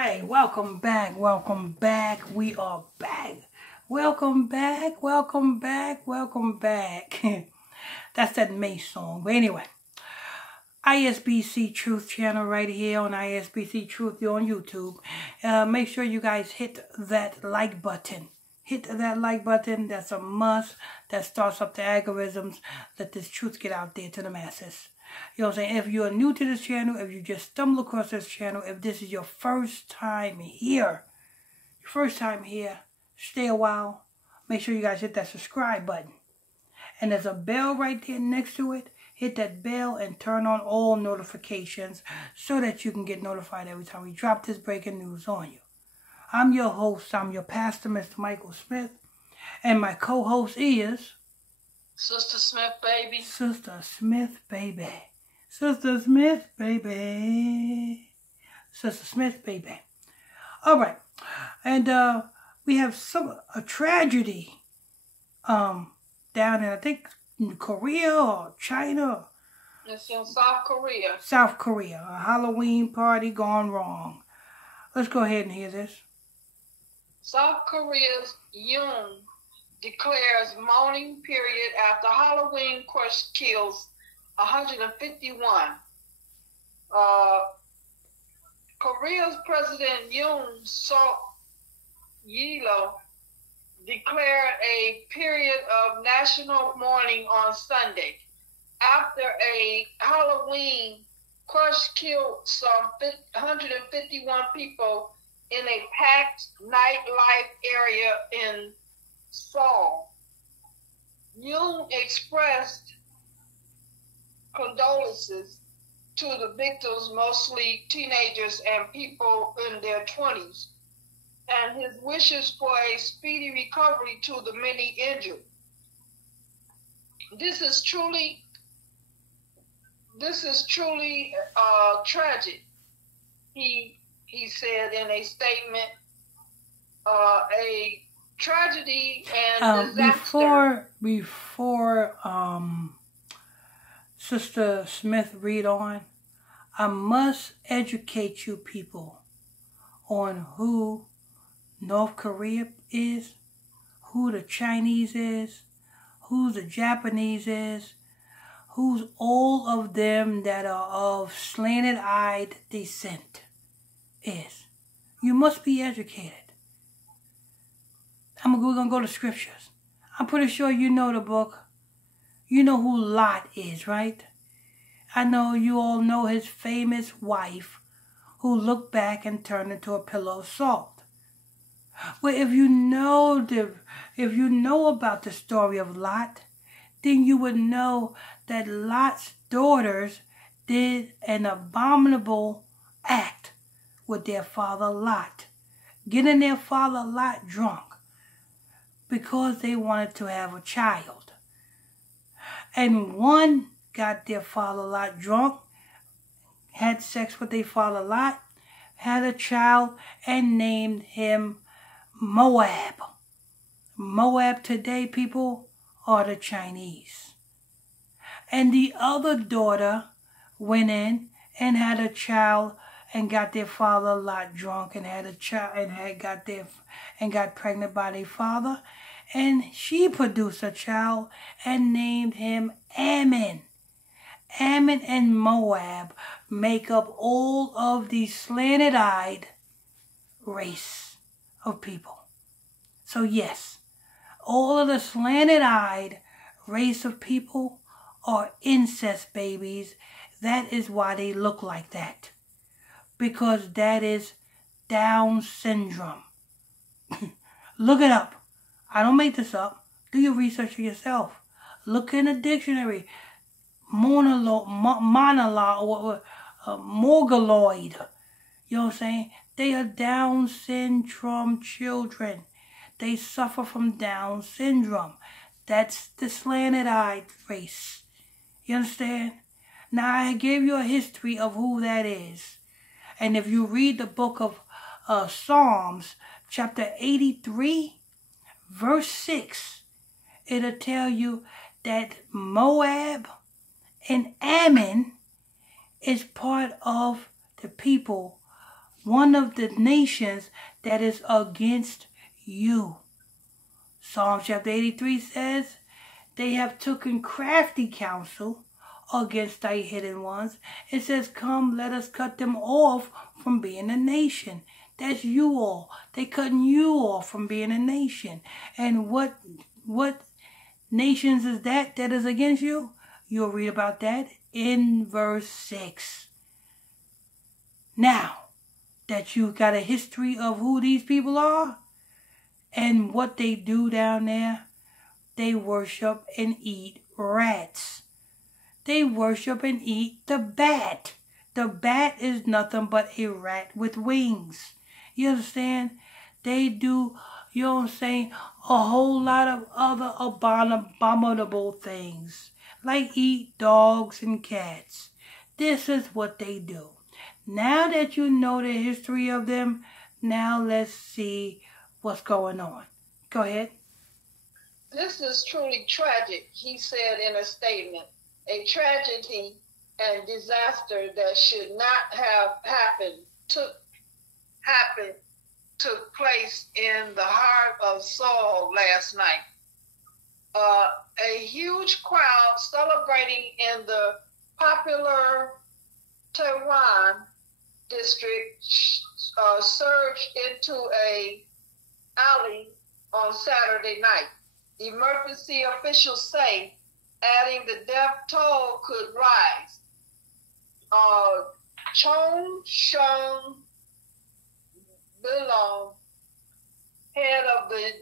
right, welcome back, welcome back. We are back. Welcome back, welcome back, welcome back. That's that May song. But anyway, ISBC Truth channel right here on ISBC Truth on YouTube. Make sure you guys hit that like button. Hit that like button. That's a must. That starts up the algorithms. Let this truth get out there to the masses. You know what I'm saying? If you're new to this channel, if you just stumble across this channel, if this is your first time here, stay a while. Make sure you guys hit that subscribe button. And there's a bell right there next to it. Hit that bell and turn on all notifications so that you can get notified every time we drop this breaking news on you. I'm your host. I'm your pastor, Mr. Michael Smith. And my co-host is... Sister Smith, baby. Sister Smith, baby. Sister Smith, baby. Sister Smith, baby. All right. And we have a tragedy down in, I think, Korea or China. It's in South Korea. South Korea. A Halloween party gone wrong. Let's go ahead and hear this. South Korea's Yoon declares mourning period after Halloween crush kills 151. Korea's President Yoon Suk-yeol declared a period of national mourning on Sunday after a Halloween crush killed some 151 people in a packed nightlife area in Seoul. Yoon expressed condolences to the victims, mostly teenagers and people in their 20s, and his wishes for a speedy recovery to the many injured. This is truly tragic, he said in a statement. A tragedy and disaster. Before Sister Smith read on, I must educate you people on who North Korea is, who the Chinese is, who the Japanese is, who's all of them that are of slanted-eyed descent is. You must be educated. We're going to go to scriptures. I'm pretty sure you know the book. You know who Lot is, right? I know you all know his famous wife who looked back and turned into a pillow of salt. Well, if you know about the story of Lot, then you would know that Lot's daughters did an abominable act with their father Lot, getting their father Lot drunk because they wanted to have a child. And one got their father Lot drunk, had sex with their father Lot, had a child, and named him Moab. Moab today, people, are the Chinese. And the other daughter went in and had a child and got their father Lot drunk and had a child and got pregnant by their father, and she produced a child and named him Ammon. Ammon and Moab make up all of the slanted-eyed race of people. So yes, all of the slanted-eyed race of people are incest babies. That is why they look like that. Because that is Down syndrome. Look it up. I don't make this up. Do your research for yourself. Look in a dictionary. Morgaloid. You know what I'm saying? They are Down syndrome children. They suffer from Down syndrome. That's the slanted-eyed race. You understand? Now, I gave you a history of who that is. And if you read the book of Psalms, chapter 83, verse 6, it'll tell you that Moab and Ammon is part of the people one of the nations that is against you. Psalm chapter 83 says, they have taken crafty counsel against thy hidden ones. It says, come, let us cut them off from being a nation. That's you all. They cutting you off from being a nation. And what nations is that is against you? You'll read about that in verse 6. Now that you got a history of who these people are and what they do down there, they worship and eat rats. They worship and eat the bat. The bat is nothing but a rat with wings. You understand? They do, you know what I'm saying, a whole lot of other abominable things, like eat dogs and cats. This is what they do. Now that you know the history of them, now let's see what's going on. Go ahead. This is truly tragic, he said in a statement. A tragedy and disaster that should not have happened took place in the heart of Seoul last night. A huge crowd celebrating in the popular Taiwan district surged into a alley on Saturday night. Emergency officials say, adding the death toll could rise. Chong Shung Bilong, head of the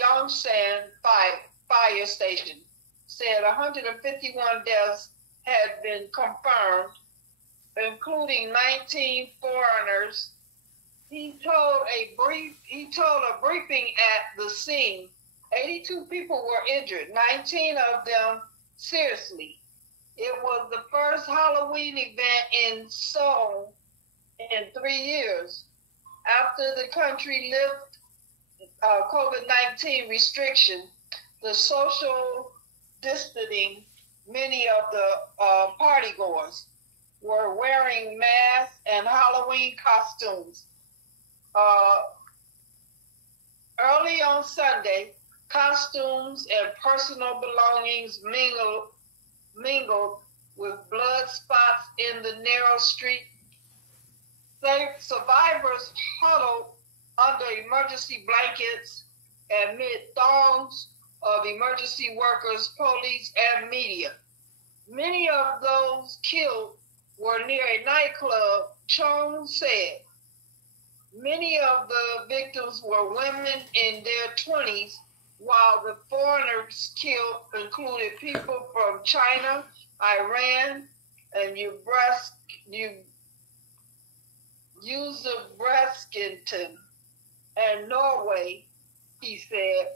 Yongsan fire station, said 151 deaths had been confirmed, including 19 foreigners. He told a briefing at the scene. 82 people were injured, 19 of them seriously. It was the first Halloween event in Seoul in 3 years after the country lifted COVID-19 restrictions. The social distancing, many of the partygoers were wearing masks and Halloween costumes. Early on Sunday, costumes and personal belongings mingled with blood spots in the narrow street. Survivors huddled under emergency blankets amid throngs of emergency workers, police, and media. Many of those killed were near a nightclub, Chong said. Many of the victims were women in their 20s, while the foreigners killed included people from China, Iran, and Uzbekistan and Norway, he said.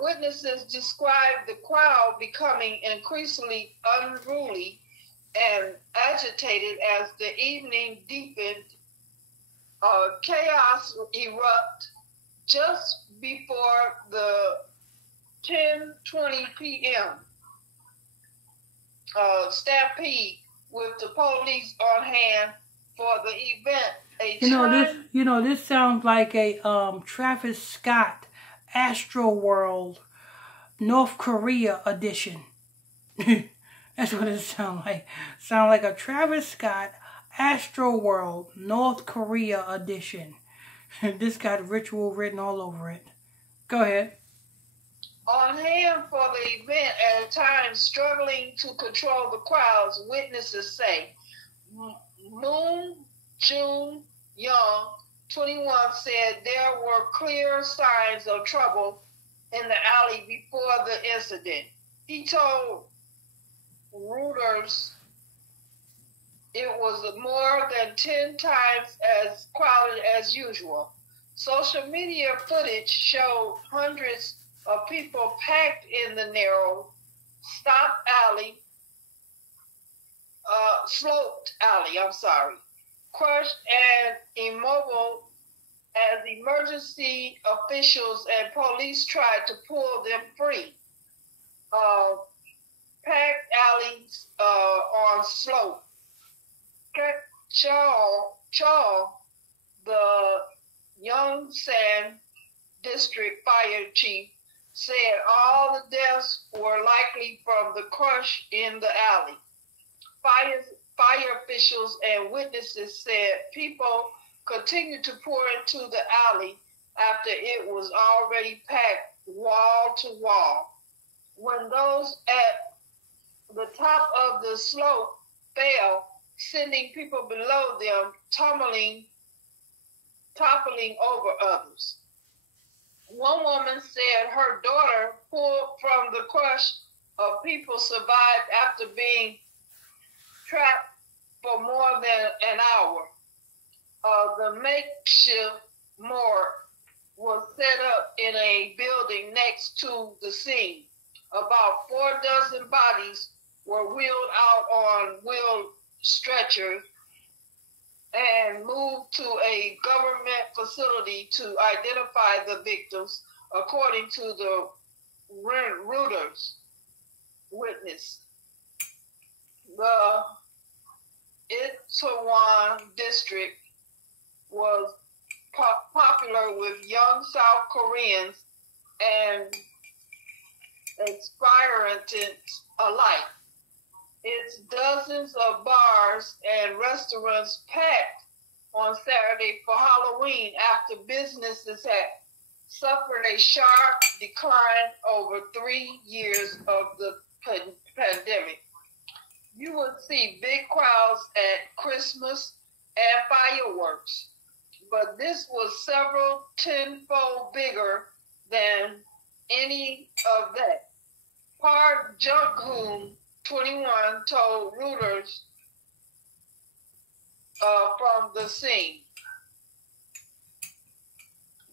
Witnesses described the crowd becoming increasingly unruly and agitated as the evening deepened. Chaos erupted just before the 10:20 p.m. Stampede, with the police on hand for the event. This sounds like a Travis Scott Astroworld North Korea edition. That's what it sounds like. Sound like a Travis Scott Astroworld North Korea edition. This got ritual written all over it. Go ahead. On hand for the event, at times struggling to control the crowds, witnesses say. Moon Jun Young, 21, said there were clear signs of trouble in the alley before the incident. He told Reuters it was more than 10 times as crowded as usual. Social media footage showed hundreds of people packed in the narrow sloped alley, crushed and immobile as emergency officials and police tried to pull them free. Packed alleys on slope. Chaw, the Yongsan district fire chief, said all the deaths were likely from the crush in the alley. Fire officials and witnesses said people continued to pour into the alley after it was already packed wall to wall. When those at the top of the slope fell, sending people below them toppling over others. One woman said her daughter, pulled from the crush of people, survived after being trapped for more than an hour. The makeshift morgue was set up in a building next to the scene. About 4 dozen bodies were wheeled out on wheel stretchers and moved to a government facility to identify the victims, according to the Reuters witness. The Itaewon district was popular with young South Koreans and aspirants alike. Its dozens of bars and restaurants packed on Saturday for Halloween after businesses had suffered a sharp decline over 3 years of the pandemic. You would see big crowds at Christmas and fireworks, but this was several tenfold bigger than any of that. Park Jung-hoon, 21, told Reuters from the scene.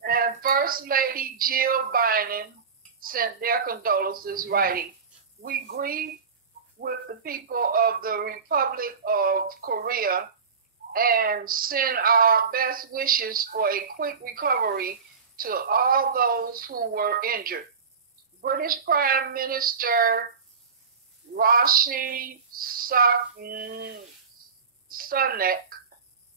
And First Lady Jill Biden sent their condolences, writing, "We grieve with the people of the Republic of Korea and send our best wishes for a quick recovery to all those who were injured." British Prime Minister Rishi Sunak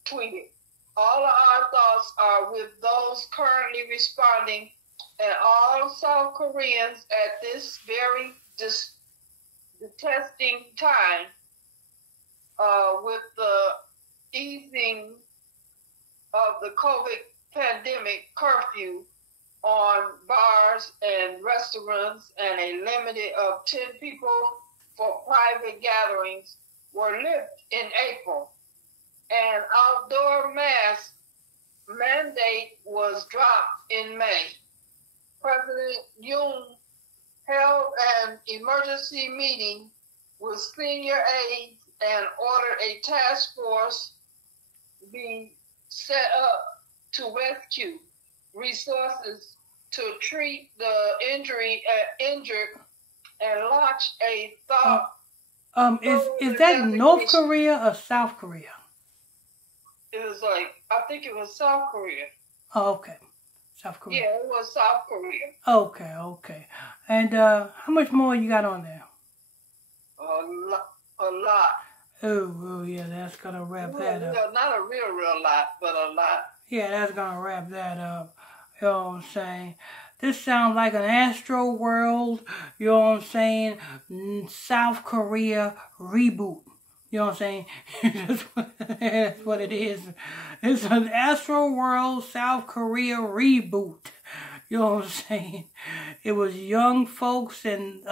tweeted, "All our thoughts are with those currently responding and all South Koreans at this very detesting time with the easing of the COVID pandemic curfew on bars and restaurants and a limit of 10 people for private gatherings were lifted in April. An outdoor mask mandate was dropped in May. President Yoon held an emergency meeting with senior aides and ordered a task force be set up to rescue resources to treat the injured and launch a thought. Is that North Korea or South Korea? It was I think it was South Korea. Oh, okay. South Korea. Yeah, it was South Korea. Okay. And how much more you got on there? A lot. Oh, yeah, that's going to wrap that up. Not a real lot, but a lot. Yeah, that's going to wrap that up. You know what I'm saying? This sounds like an Astroworld, you know what I'm saying, South Korea reboot. You know what I'm saying? That's what it is. It's an Astroworld South Korea reboot. You know what I'm saying? It was young folks in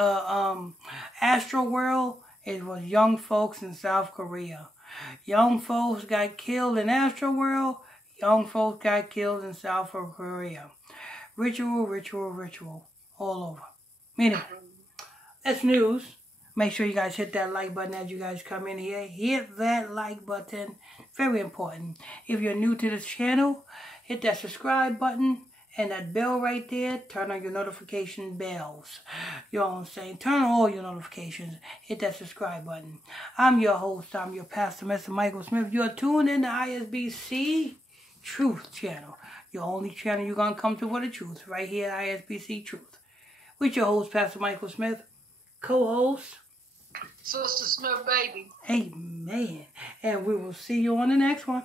Astroworld. It was young folks in South Korea. Young folks got killed in Astroworld. Young folks got killed in South Korea. Ritual, all over. Anyway, that's news. Make sure you guys hit that like button as you guys come in here. Hit that like button. Very important. If you're new to this channel, hit that subscribe button and that bell right there. Turn on your notification bells. You know what I'm saying? Turn on all your notifications. Hit that subscribe button. I'm your host. I'm your pastor, Mr. Michael Smith. You're tuned in to ISBC Truth Channel. Your only channel you're going to come to for the truth. Right here at ISBC Truth. With your host, Pastor Michael Smith. Co-host, Sister Smith, baby. Amen. And we will see you on the next one.